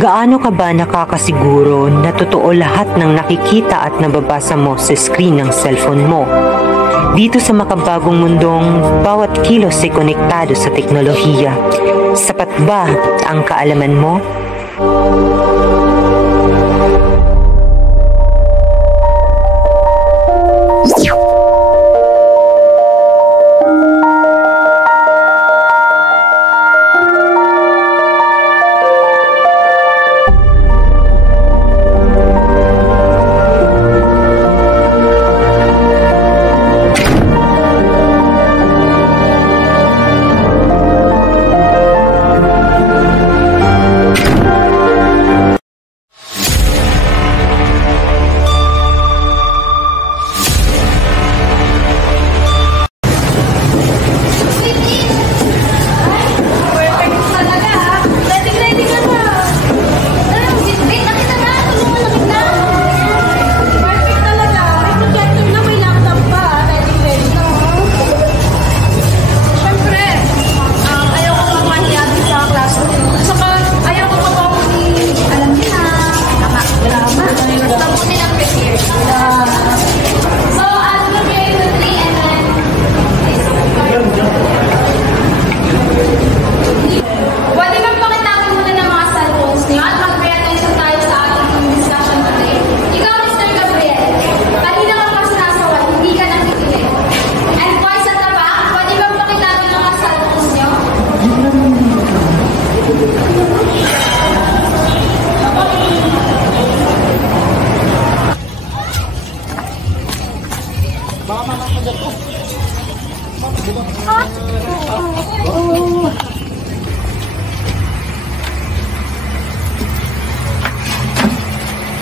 Gaano ka ba nakakasiguro na totoo lahat ng nakikita at nababasa mo sa screen ng cellphone mo? Dito sa makabagong mundong, bawat kilos ay konektado sa teknolohiya. Sapat ba ang kaalaman mo?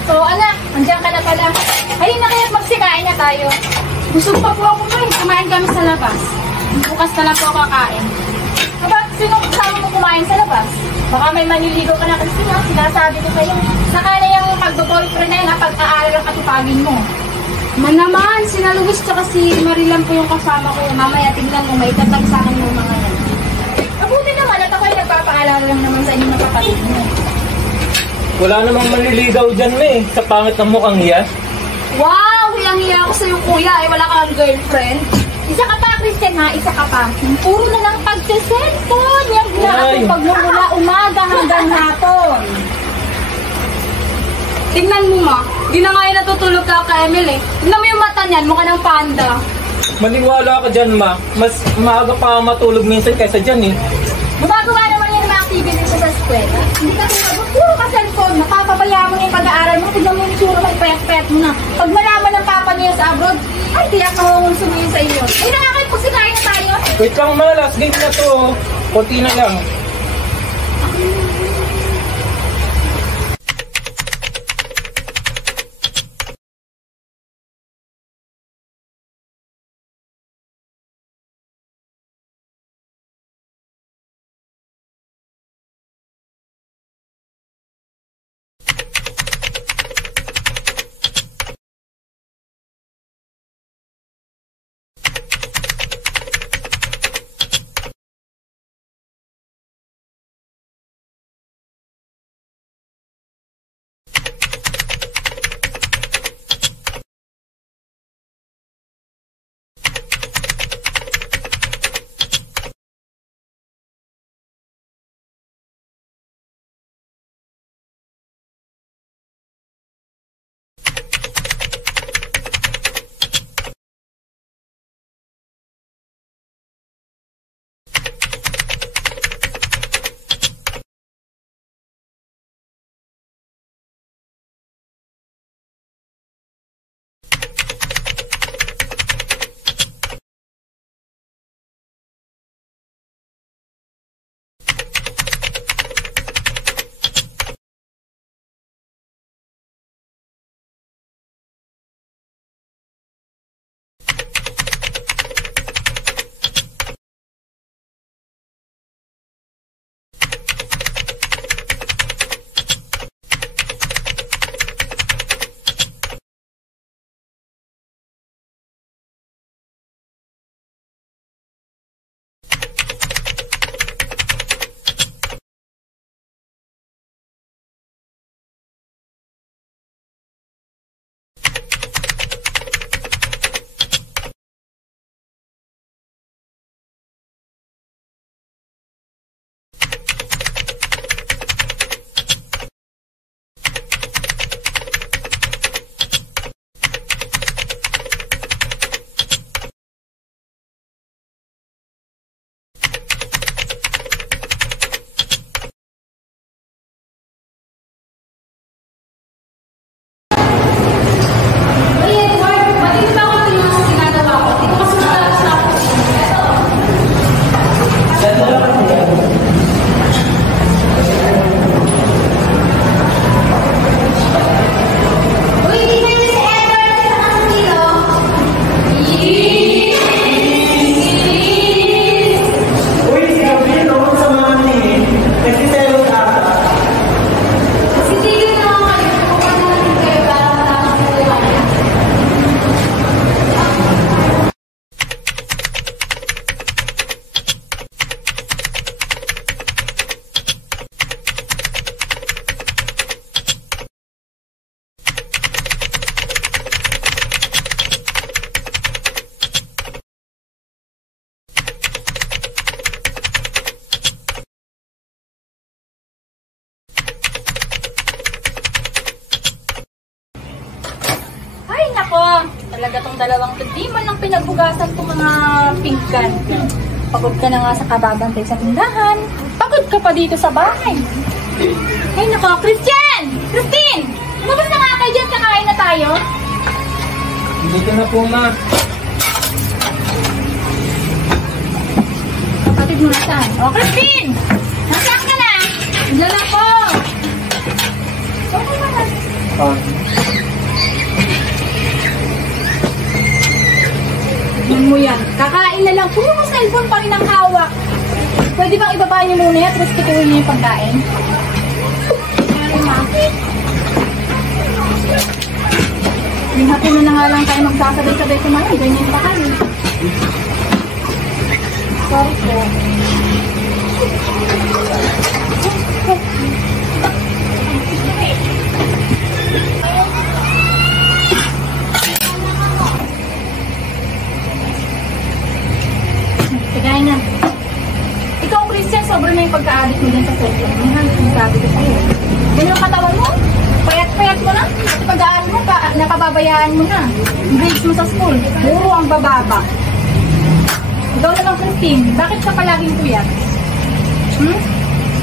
So, anak, andiyan ka na pala. Ayun na kayo, magsikain na tayo. Busog pa po ako ngayon. Kumain kami sa labas. Bukas na lang po ako kakain. Aba, sino kasama mo kumain sa labas? Baka may maniligaw ka na kasi na. Sinasabi ko sa'yo. Saka na yung pag-boyfriend na yun, pag-aaral ang katipagin mo. Man naman, sina Luis tsaka si Marilan po yung kasama ko. Mamaya tignan mo, may tatag sa akin yung mga yan. Mabuti naman at ako'y nagpapaalala lang naman sa inyo na kapatid mo. Wala namang manliligaw dyan, me. Sa pangit ng mukhang hiya. Wow! Hiyang-hiya ako sa'yo, kuya. Eh, wala kang girlfriend. Isa ka pa, Christian, ha? Isa ka pa. Puro na lang pagsiselfon. Yung ginagawa pagmumula umaga hanggang hapon. Tingnan mo, ma. Di na nga yung natutulog ka kay Emil, eh. Tingnan mo yung mata niyan. Mukha ng panda. Maniwala ka dyan, ma. Mas maaga pa matulog minsan kaysa dyan, eh. Gumagawa naman yung mga activities sa eskwela. Hindi ka tulog. Puro ka cellphone. Napapabayaan mo na yung pag-aaral mo. Tignan mo yung tsura mo, ipayat-payat mo na. Pag malaman ng papa niya sa abroad, ay, tiyak na humusumingin sa iyo. Ay, nakakipagsigayin na tayo. Wait lang, ma. Last game na to. Kunti na lang. Talaga tong dalawang to, di man lang pinaghugasan itong mga pinggan. Pagod ka na nga sa kababantay sa tindahan. Pagod ka pa dito sa bahay. Ay nako, Christian! Christine! Lumabas na nga kayo dyan, kakain na tayo. Dito na po, ma. Kapatid mo na saan? O, Christine! Nasaan ka na? Diyan na po. Okay na na. Yan mo yan. Kakain na lang. Puro mo cellphone pa rin ang hawak. Pwede bang ibaba niyo muna yan tapos tutuin niyo yung pagkain? Ay, ma. Yung hapon na nga lang tayo magsasabay-sabay kumain. Ganyan pa kayo. Sorry po. Kaya na. Ikaw, Christian, sobrang na yung pagka-addict mo dyan sa cellphone. Yung sabi ko sa'yo. Ganyan ang katawan mo. Payat-payat mo na. At pag-aaral mo, napababayaan mo na. Grades mo sa school. Puro ang bababa. Ikaw naman, Christine. Bakit ka palaging puyat?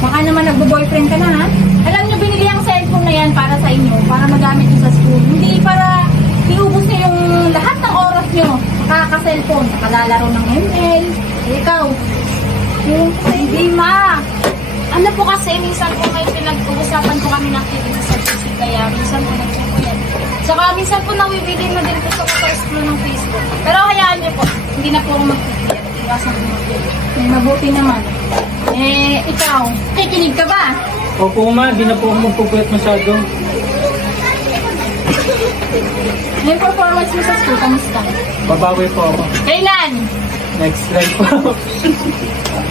Baka naman nagbo-boyfriend ka na, ha? Alam niyo, binili ang cellphone na yan para sa inyo. Para magamit niyo sa school. Hindi para iubos niyo yung lahat ng oras niyo. Kaka-cellphone. Nakalalaro ng ML. Ikaw. Hindi, ma. Ano po kasi, minsan po may pinag-uusapan po kami ng activity sa Facebook, kaya minsan po nagpupuyan. Saka minsan po nawibili na din po sa maka-explore ng Facebook. Pero hayaan niyo po, hindi na po ako magpupuyat. Iwasan po magpupuyat. Mabuti naman. Ikaw, kikinig ka ba? Opo, ma. Di na po ako magpupuyat masyado. Yung performance mo sa school, kamusta? Babawi po ako. Kailan? Next slide po.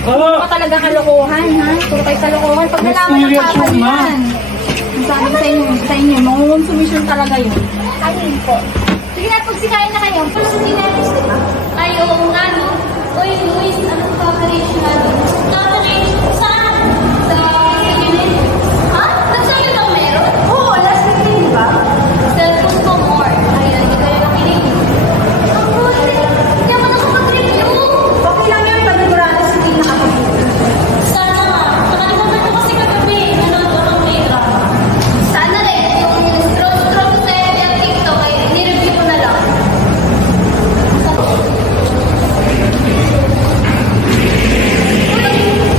Puro ka talaga kalokohan, ha? Puro kayo kalokohan. Pag Next nalaman ng period papa po, ma. niyan. Ang sabi ko sa inyo, mangungonsumisyon talaga yun. Ayun po. Sige na, pagsikain na kayo. Pero sa tinapos, di ba? Ay, oo nga, no? Uy, Luis, anong coverage natin? Coverage? Saan? Sa unit? Ha? Nagsayo daw meron? Oo, last week din, di ba? Cellphone ko more. Ayan, hindi kayo nakinig. Ang buti. Hindi ako nakapag-review. Okay lang yun, panigurado si Tina nakapag-review. Sana nga. Nakalimutan ko kasi kagabi. Nanonood ako ng K-drama. Sana rin. Yung scroll sa yung TikTok ay nireview ko na lang. Uy,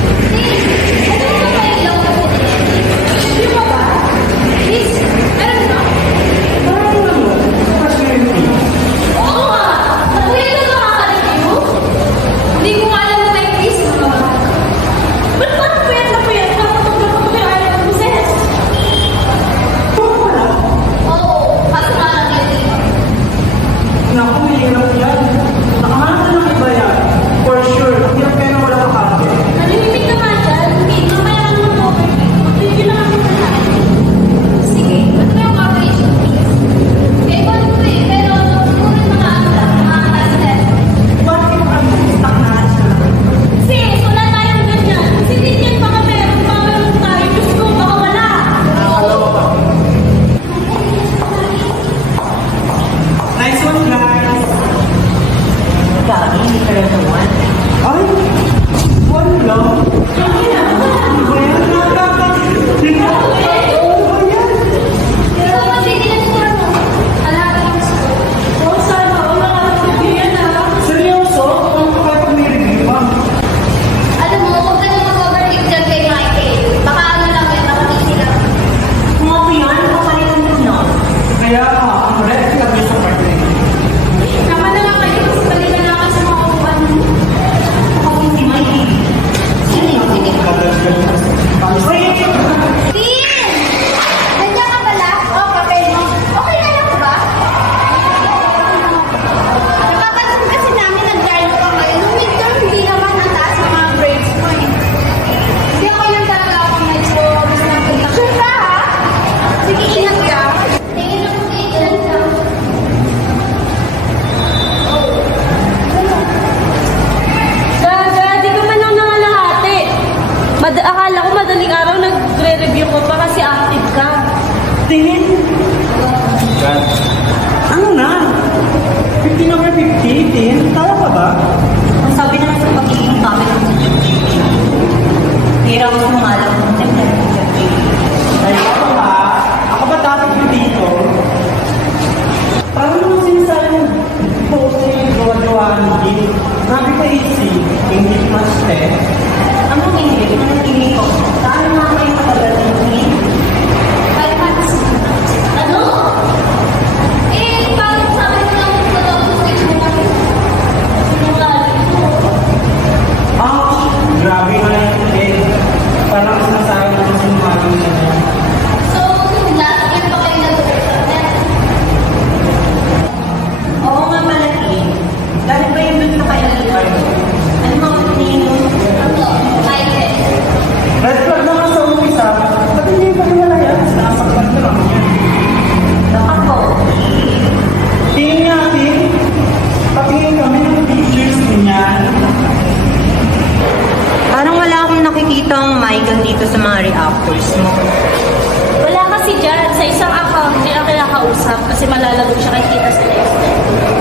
kausap kasi malalagot siya kay sa text.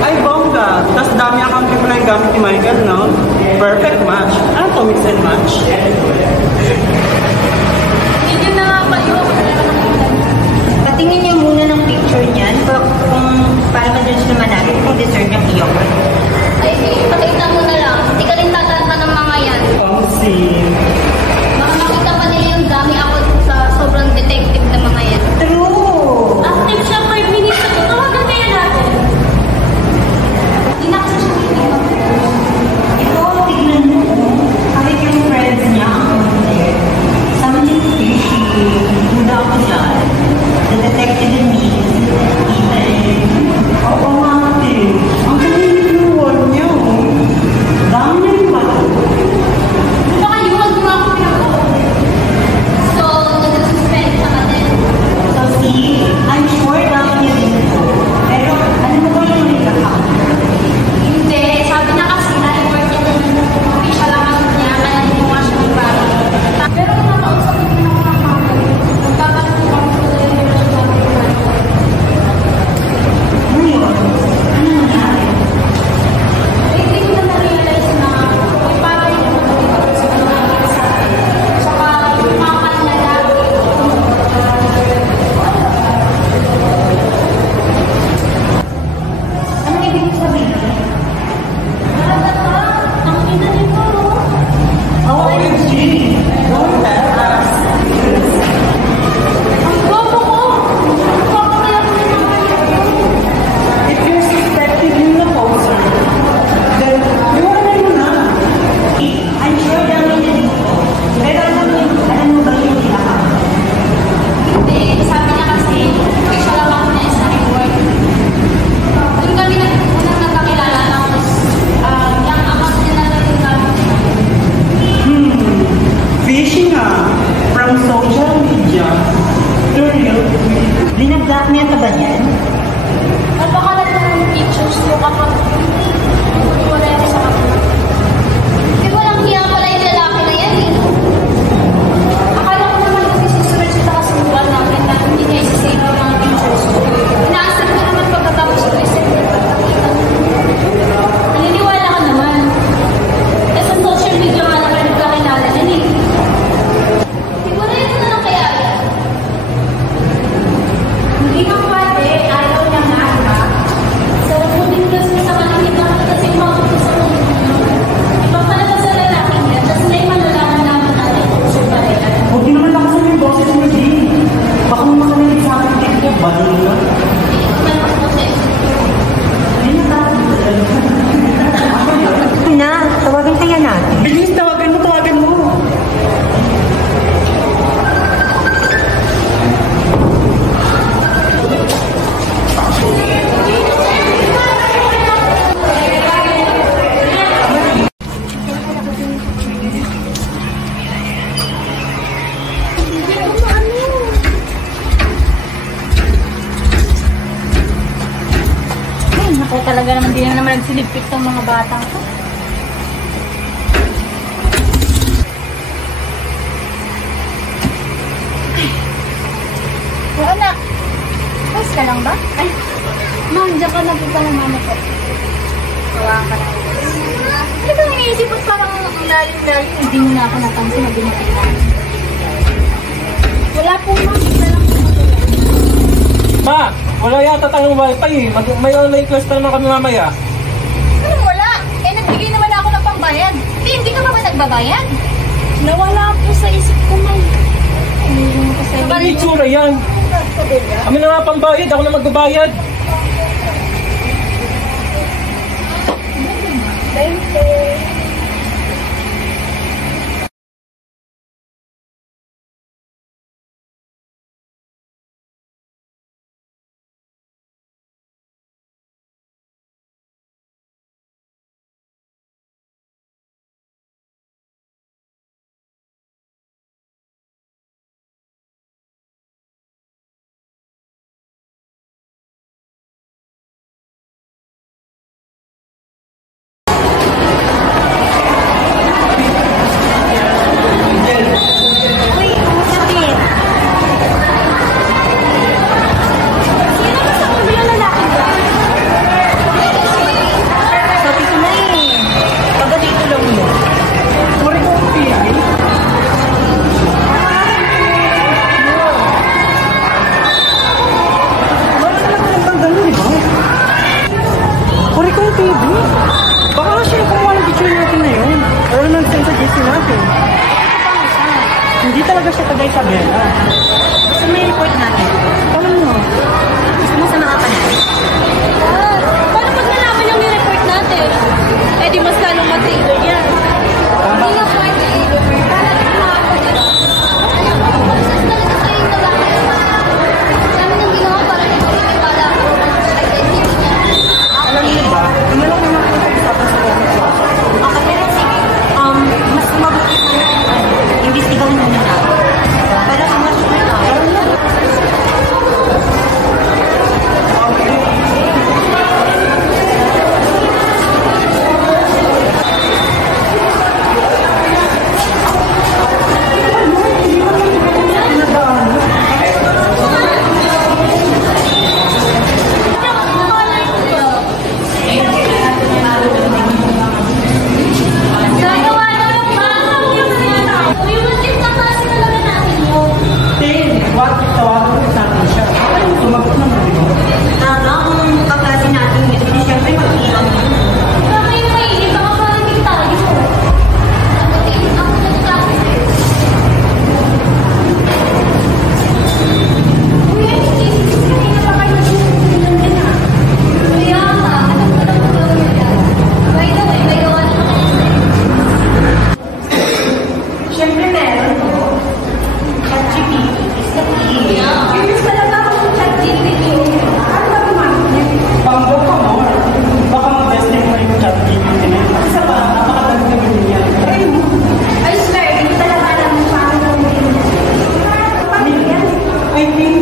Ay, bongga. Tapos dami account people na yung gamit ni Michael, no? Perfect match. Ano to, mix and match? Hindi na nga pa yun. Patingin niya muna ng picture niyan kung para ma-judge naman natin kung deserve niyang iyon. Ay, pakita mo na lang. Hindi ka rin tatanta ng mga yan. Pangsin. Baka makita pa nila yung dami ako sa sobrang detective na mga yan. True! Active siya 5 minutes ago. Tawagan kaya natin. Hindi na kasi siya Ito, tignan mo. Kahit yung friends niya, something fishy. Duda ako dyan. The detective in me. Oo nga, ate. Ang kaniniluwan niyo. Dami niya yung bato. baka yung magawa ko pinag-o. So, nag-suspend sa natin. So see, I'm sure dami niya dito. Pero ano mo ba yung nagkakak? Hindi. Sabi na kasi na report niya na official account niya kaya hindi mo nga siya magbago. Pero nakakausap ko din ako ng mga magkakaroon ako sa relasyon natin. Ano yun? Ano nangyari? Hindi ko na na-realize na may parang yung mga sa mga sa akin. Saka yung mga panlalaki. Ano ibig sabihin? Ang ina nito. OMG! Don't tell us. Ang gobo ko. Ang gobo kaya ko na If you're suspecting him na poser, then iwanan mo na. I'm sure dami niya dito. Pero alam mo ba yung nilakak? Hindi. Sabi niya kasi, official account niya is na-reward. Doon kami unang nagkakilala. Tapos, yung account niya na rin kami. Fishy nga. From social media to real life. Binablockmail ka ba niyan? Napakalat na ng pictures ko kapag wala ko sa kanila. Hindi walang hiya pala yung lalaki na yan eh. Akala ko naman kasi sisurage kita kasi buwan namin na hindi niya isisave yung mga pictures ko. Inaasip ko naman pagkatapos ko isip ko pagkakita. Naniniwala ka naman. Eh sa social media nga naman nagkakilala yan eh. Siguro yun na lang kaya yan. Hindi ka pwede, ayaw niya nga, ha? So, putting plus mo sa kanila kasi mga sa kanila. Iba pala sa lalaki niya, tapos may malalaman naman natin kung siya ba rin. Huwag niyo naman lakasan yung boses mo, G. Baka mo makalilig sa akin dito. Bali na. Malpas mo siya. Na, tawagan kaya natin. Bilis, tawagan mo, tawagan mo. Ay, naku talaga naman, hindi na naman nagsilipit ng mga batang to. Oh, anak. Mas ka lang ba? Ay, ma'am, dyan ka na po pala mama ko. Kawakan ka na. Ano ba iniisip mo parang lalim-lalim, hindi mo na ako napansin na binakailan. Wala po ma'am, isa lang po. Ma, wala yata tayong wifi eh. May online class pa naman kami mamaya. Ano wala? Eh, nagbigay naman ako ng pambayad. Hindi ka ba nagbabayad? Nawala po sa isip ko, ma'am. Ano yung itsura yan? Kami na nga pambayad, ako na magbabayad. Thank you.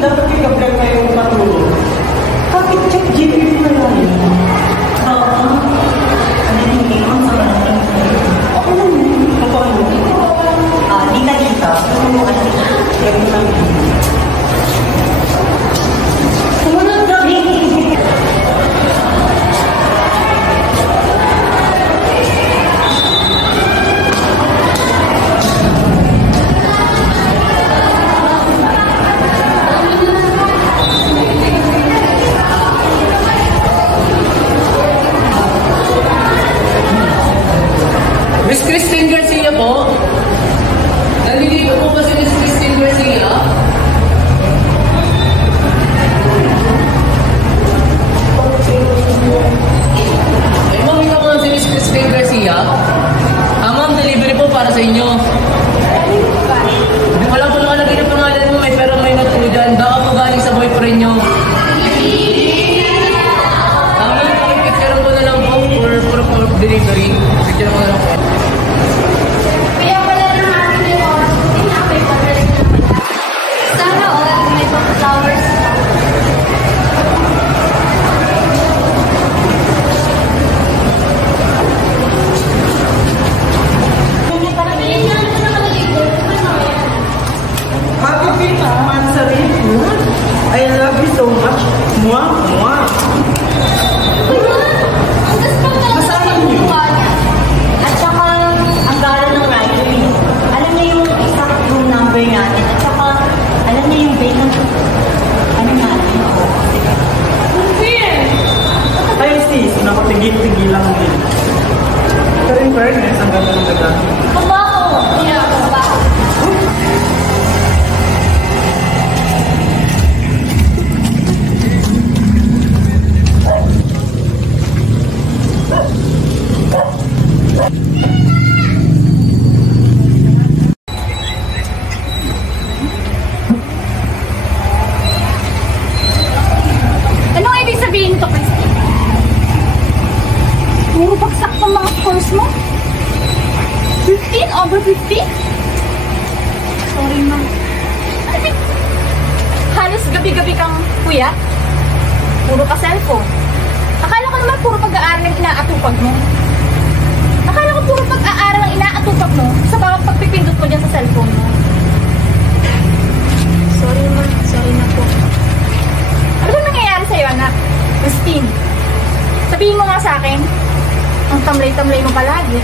dapat ikablog kayo matulog. Bakit check GPT na lang yun? Oo. Ano yung ikaw sa malaking sa'yo? Ako lang yun. Paano? Dita dito. Sumunod ka na. Check mo lang yun. Sumunod ka rin. Miss Christine Garcia po? Nandito po ba si Miss Christine Garcia? Ay, ma'am, ikaw nga si Miss Christine Garcia? Ma'am, delivery po para sa inyo. Hindi ko lang po nakalagay ng pangalan mo, pero may note po dyan. Baka po galing sa boyfriend nyo. Ma'am, picture ko na lang po for delivery. Picture ko na lang po. Kaya pala na natin yung oras. Hindi na may pagaling na pala. Sana all may flowers. Happy Pita, Mansari. I love you so much. Mwah, mwah. Masama niyo. At saka, ang gala ng rider niyo. Alam niya yung exact room number natin. At saka, alam niya yung vacant. Ano natin? Ay, sis, nakatigil-tigil lang din. Pero in fairness, ang ganda ng ganda. Anong ibig sabihin nito, Christine? Puro bagsak ng mga scores mo? 15 over 50? Sorry, ma'am. Halos gabi-gabi kang puyat? Puro ka cellphone. Akala ko naman puro pag-aaral ang inaatupag mo. Akala ko puro pag-aaral ang inaatupag mo sa bawat pagpipindot mo dyan sa cellphone mo. Sorry, ma. Sorry na po. Ano ba nangyayari sa'yo, anak? Christine, sabihin mo nga sa akin, ang tamlay-tamlay mo palagi.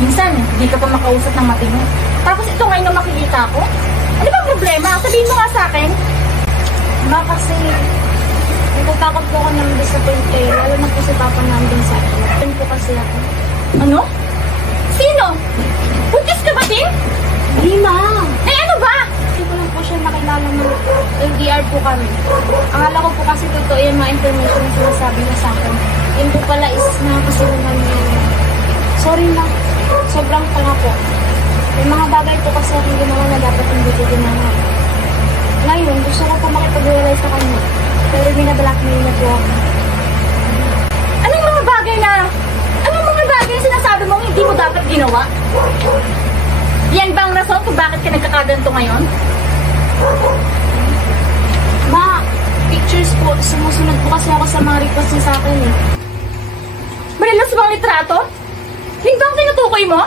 Minsan, hindi ka pa makausap ng matino. Tapos ito ngayon na makikita ko. Ano ba problema? Sabihin mo nga sa akin. Ma, kasi natatakot po ako ng disappoint kayo. Lalo na po si Papa nandun sa akin. Yun po kasi ako. Ano? Sino? Buntis ka ba din? Hindi, ma. Eh ano ba? Hindi ko lang po siya nakilala mo. LDR po kami. Akala ko po kasi totoo yung mga information na sinasabi niya sa akin. Yun po pala is nakakasulungan niya. Sorry, ma. Sobrang pala po. May mga bagay po kasi akong ginawa na dapat hindi ko ginawa. Ngayon, gusto ko po makipag-realize sa kanya. Pero binablackmail niya po ako. Anong mga bagay na sinasabi mong hindi mo dapat ginawa? Yan ba ang rason kung bakit ka nagkakaganto ngayon? Ma, pictures po. Sumusunod po kasi ako sa mga request niya sa akin eh. Marilos bang litrato? Yun ba ang tinutukoy mo?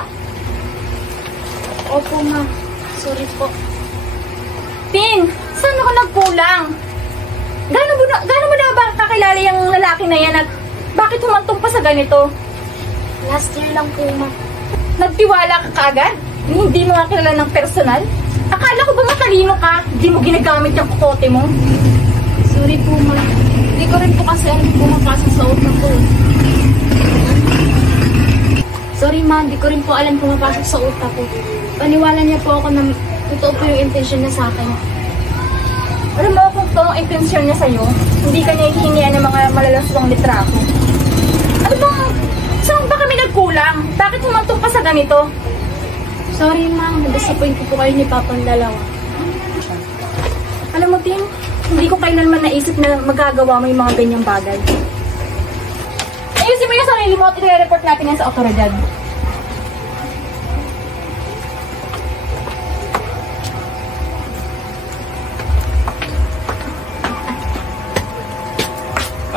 Opo, ma. Sorry po. Tin, saan ako nagkulang? Gano'n mo na ba kakilala yung lalaki na yan at bakit humantong pa sa ganito? Last year lang po, ma. Nagtiwala ka kaagad? Hindi mo nga kilala ng personal? Akala ko ba matalino ka? Hindi mo ginagamit yung kukote mo? Sorry po, ma. Hindi ko rin po kasi alam pumapasok sa utak ko. Sorry, ma. Hindi ko rin po alam pumapasok sa utak ko. Paniwala niya po ako na totoo po yung intention niya sa akin. Alam mo kung ito ang intensyon niya sa'yo, hindi ka niya hihingian ng mga malalaswang litrato. Ano ba? Saan ba kami nagkulang? Bakit humantong pa sa ganito? Sorry, ma. Na-disappoint ko po kayo ni Papang dalawa. Alam mo, Tim, hindi ko kailanman naisip na magagawa mo yung mga ganyang bagay. Ayusin mo yung sarili mo at i-report natin yan sa otoridad.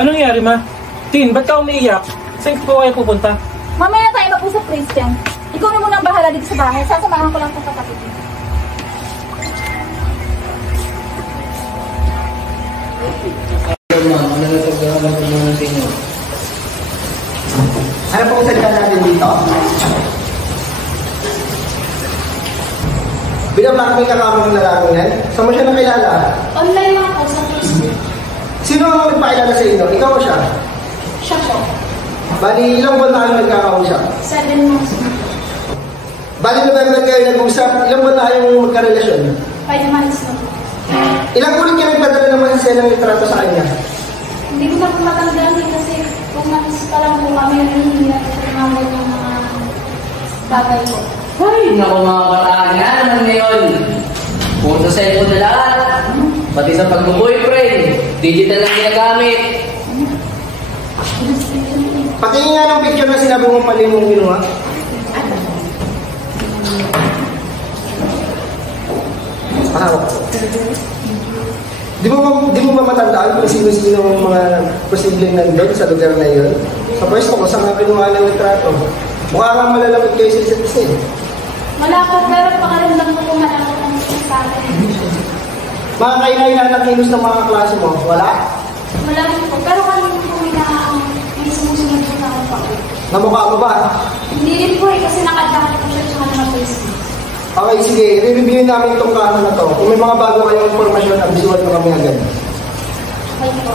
Anong nangyari, ma? Tin, ba't ka umiiyak? Saan po kayo pupunta? Mamaya tayo mag-usap, Christian. Ikaw na muna ang bahala dito sa bahay. Sasamahan ko lang itong kapatid mo. Ano pong salita natin dito? Binabaka may kakamang ng lalaking yan? Saan mo siya nakilala? Online lang po sa Facebook. Sino ang nagpakilala sa inyo? Ikaw o siya? Siya po. Bali, ilang buwan na kayo nagkakausap? 7 months. Bali, November kayo nag-usap. Ilang buwan na kayong magkarelasyon? 5 months na po. Ilang ulit kayo nagpadala ng masasaya ng litrato sa kanya? Hindi ko na po matandaan eh, kasi 2 months pa lang po kami hindi na tumawag ng mga bagay po. Ay, naku mga bataan nga naman ngayon. Puro sa cellphone na lahat. Pati sa pag-boyfriend, digital lang ginagamit. Patingin nga ng picture na sinabi mong pali mong ginawa. Hawak. Di mo ba matandaan kung sino-sino ang mga posibleng nandun sa lugar na yun? Sa pwesto ko, saan nga kinuha ng litrato? Mukha kang malalapit kayo sa isa't isa. Wala po, pero pakaramdam ko kung malaki ang sa akin. Mga kailangan ng kilos ng mga klase mo, wala? Wala rin po, pero kanina po may sumusunod po na ako pa. Namukha mo ba? Hindi rin po eh, kasi nakadakit po siya sa mga Facebook. Okay, sige. I-review namin itong kaso na to. Kung may mga bago kayong informasyon, abisuan mo kami agad. Okay po.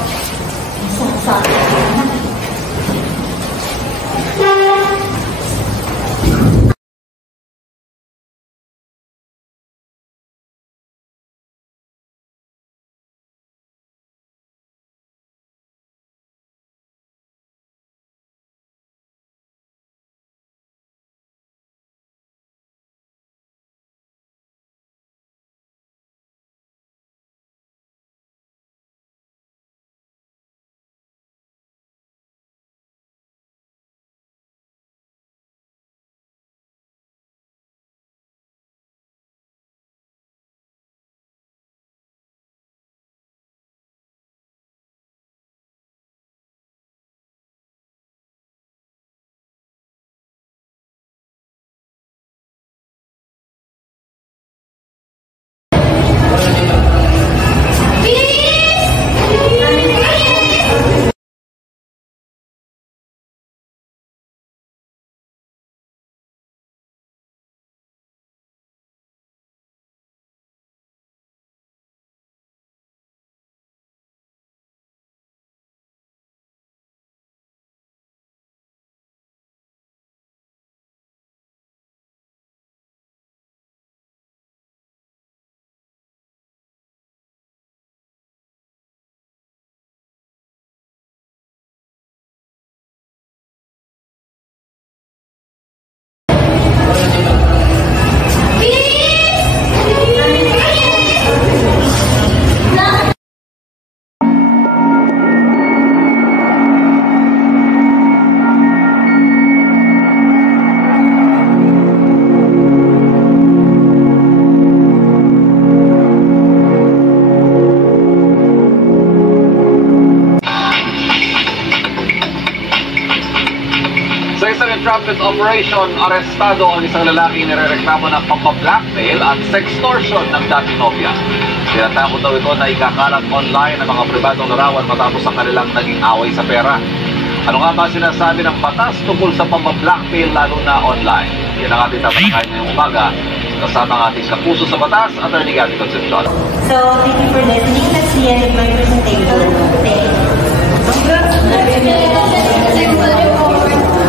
Entrapment Operation, arestado ang isang lalaki nirereklamo ng pampa-blackmail at sextortion ng dating nobya. Tinatakot daw ito na ikakalat online ang mga pribadong larawan matapos ang kanilang naging away sa pera. Ano nga ba sinasabi ng batas tungkol sa pampa-blackmail lalo na online? Yan ang ating tatalakayin ngayong umaga. Kasama ang ating kapuso sa batas, Attorney Gabby Concepcion. So, thank you for listening. That's the end of my presentation. Thank you.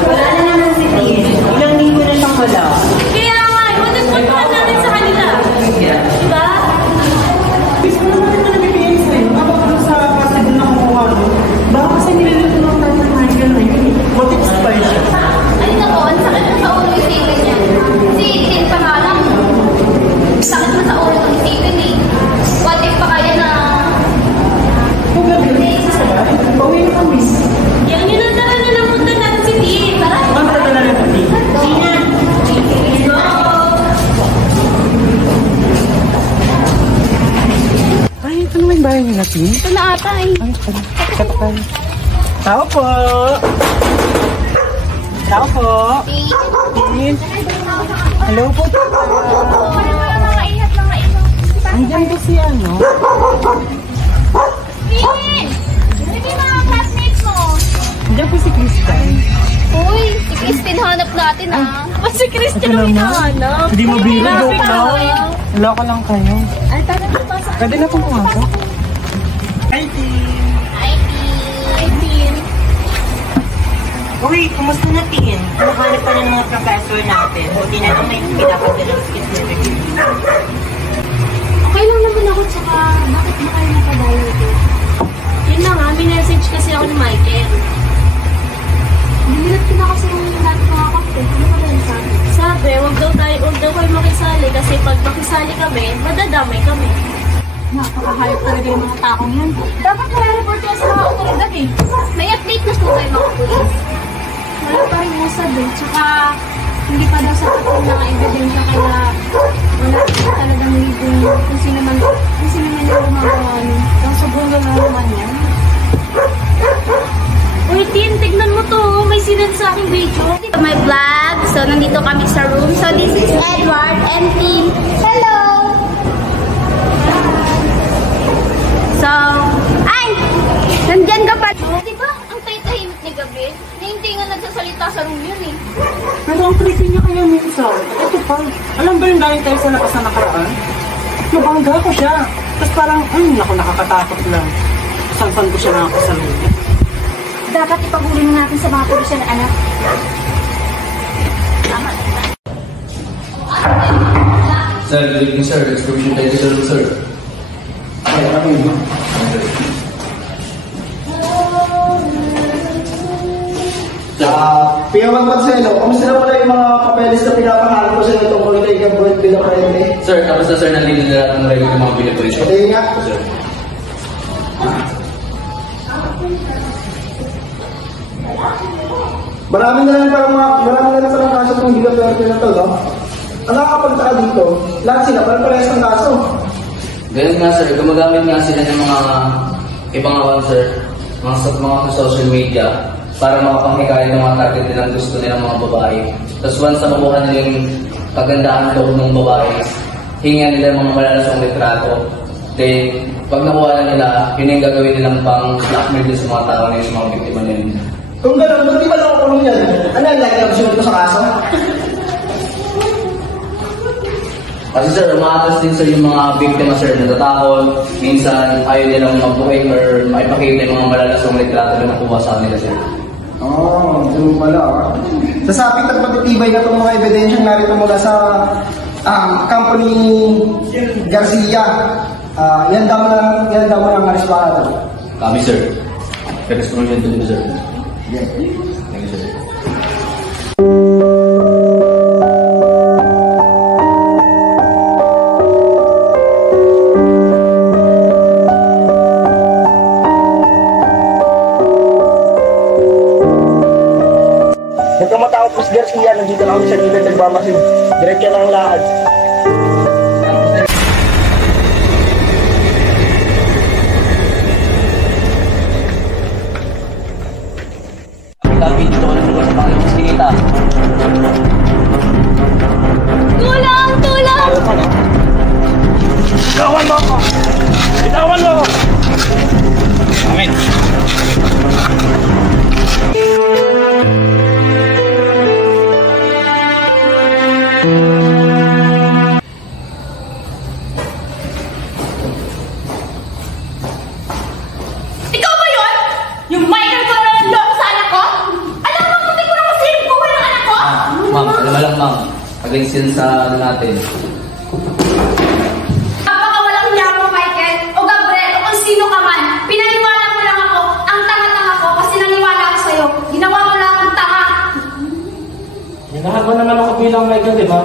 Wala na naman si Tim. Ilang linggo na siyang wala. Kaya nga, punta natin sa kanila. Diba? Gusto naman ito nabibigay sa'yo. Kapag sa kasi doon nakukuha mo, baka kasi nililitunan tayo ng Michael na yun. Mag-expire siya. Ay nako, ang sakit na sa ulo isipin niya. Si Tim pa nga lang. Sakit na sa ulo itong isipin eh. What if pa kaya na... Kung gagawin sa saya, bawin mo miss. Yan yun ang tara na namunta natin si Tim. Tara. Ang tagal na rin pati. Tina. Ay, ito naman bahay nila, Tim. Ito na ata eh. Ay, tara. Tao po. Tao po. Tin. Hello po. Andiyan po si ano? Hindi mga classmates mo. Andiyan po si Christian. Uy, si Christine hanap natin ah. Ba't si Christine ang hinahanap? Hindi mo biro, joke lang. Loko lang kayo. Ay, tara na pasok. Pwede na pong pumasok. Hi, Tin. Hi, Tin. Uy, kumusta na, Tin? Nahanap pa ng mga professor natin. Buti na lang may pinapadala ng skit na review. Okay lang naman ako, tsaka bakit ba kayo napadayo ito? Yun na nga, minessage kasi ako ni Michael. Dinilat ko na kasi yung lahat mga kapit. Ano ba rin sabi? Sabi, wag daw kayo makisali kasi pag makisali kami, madadamay kami. Napakahayop talaga yung mga taong yan. Dapat nare-report yan sa mga otoridad eh. May update na po kayo mga pulis. Wala pa rin usad eh. Tsaka hindi pa daw sa ating mga ebidensya kaya wala talagang libong kung sino man yung gumagawa nun. Ang sobrang lang naman yan. Uy, Tin, tignan mo to. May sinend sa aking video. My vlog. So, nandito kami sa room. So, this is Edward and Tin. Hello! So, ay! Nandyan ka pa. Oh, diba? Ang tahimik ni gabi. Hindi nga nagsasalita sa room yun eh. Pero ang creepy niya kaya minsan. Ito pa. Alam ba yung galing tayo sa lakas na nakaraan? Nabangga ko siya. Tapos parang, naku, nakakatakot lang. Sansan ko siya nakakasalita. Dapat ipagulin natin sa mga pulisya na anak. Sir, good evening, sir. Excursion tayo sa room, sir. Ay, ano yun? Pia Magpanselo, kamusta na pala yung mga papeles na pinapahalap ko sa inyo tungkol kay Gabriel Villafuerte? Sir, tapos na, sir, nandito na lahat ng regular ng mga pinapulisyo. Ito yun nga. Sir. Marami na lang parang kaso kung Villafuerte na to, no? Ang nakakapagtaka dito, lahat sila parang parehas ng kaso. Ganyan nga, sir. Gumagamit nga sila ng mga ibang account, sir. Mga social media para makapanghikayat ng mga target nilang gusto nilang mga babae. Tapos once na makuha nila yung kagandahan loob ng babae, hingan nila mga malalasong litrato. Then, pag nakuha na nila, yun yung gagawin nilang pang blackmail din sa mga tao na yung mga biktima nila. Kung gano'n, ba't di ba nakukulong yan? Ano ang lagi ang sunod ko sa kaso? Kasi sir, umaatas din sir yung mga biktima sir, natatakot, minsan ayaw nilang mag-buhay or maipakita yung mga malalasong litrato na nakuha sa kanila sir. True pala. Sasapit at patitibay na itong mga ebidensyang narito mula sa company Garcia. Yan daw lang alis para ito. Kami sir. Correspondent to sir. Yeah. Thank you sir. Matapos Garcia, nandito na kami sa gilid nagmamasid. Diretso lang ang lakad. Kami dito ko naman sa Panginoon Sinita. Tulong! Tulong! Bitawan mo ako! Bitawan mo ako! Amen. Ikaw ba yun? Yung Michael ko na naloko sa anak ko? Alam mo, hindi ko na masilip buhay ng anak ko? Ma'am, alam mo lang ma'am. Against yun sa natin. Napakawalang niya mo, Michael, o Gabriel, o kung sino ka man. Pinaniwala mo lang ako, ang tanga-tanga ko kasi naniwala ako sa'yo. Ginawa mo lang akong tanga. Ginagawa naman ako bilang Michael, di ba?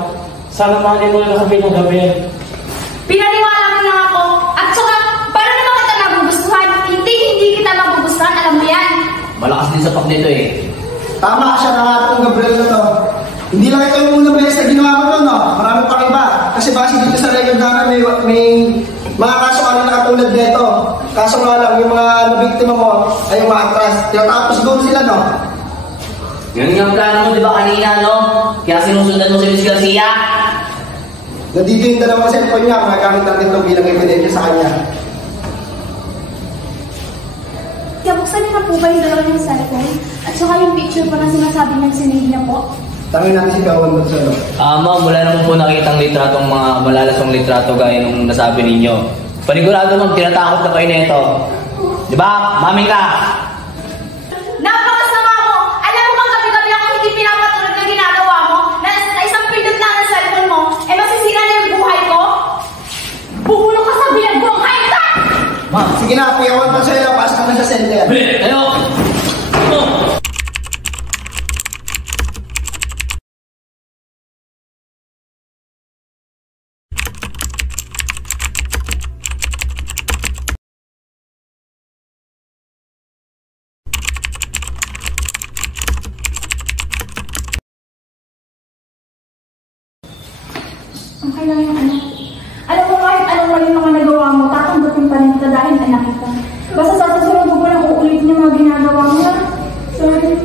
Sana mahalin mo na sabihin ng gabi. Pinaniwala mo lang ako. At saka, paano naman kita magugustuhan? Hindi kita magugustuhan, alam mo yan. Malakas din sa nito eh. Tama siya na nga itong Gabriel na to. Hindi lang ito yung unang beses na ginawa ko to, no? Marami pang iba. Kasi base dito sa record namin, may mga kaso ano na katulad nito. Kaso nga lang, yung mga nabiktima mo ay umatras. Tinatapos doon sila, no? Yun yung plano mo, di ba kanina, no? Kaya sinusundan mo si Miss Garcia. Nandito yung dalawang cellphone niya, magagamit natin ito bilang ebidensya sa kanya. Kaya buksan niyo na po ba yung dalawa niyang cellphone? At saka yung picture po na sinasabi niyang sinave niya po? Tangin natin si Gawan doon sa ano. Ma'am, wala naman po nakitang litratong mga malalasong litrato gaya nung nasabi ninyo. Panigurado ma'am, tinatakot na kayo nito. Di ba? Maming ka! Napakasama mo! Alam mo bang gabi-gabi ako hindi pinapatulog na ginagawa mo? Na isang pindot lang ng cellphone mo, eh masisira na yung buhay ko? Bubulong ka sa bilang buong kahit ka! Ma'am, sige na, piyawan pa sa'yo, pasok na sa center. Tayo! Okay lang yung anak. Alam mo kahit anong mali mga nagawa mo, tatanggapin pa rin kita dahil anak kita. Basta sa susunod ko pa lang uulit yung mga ginagawa mo. Sorry.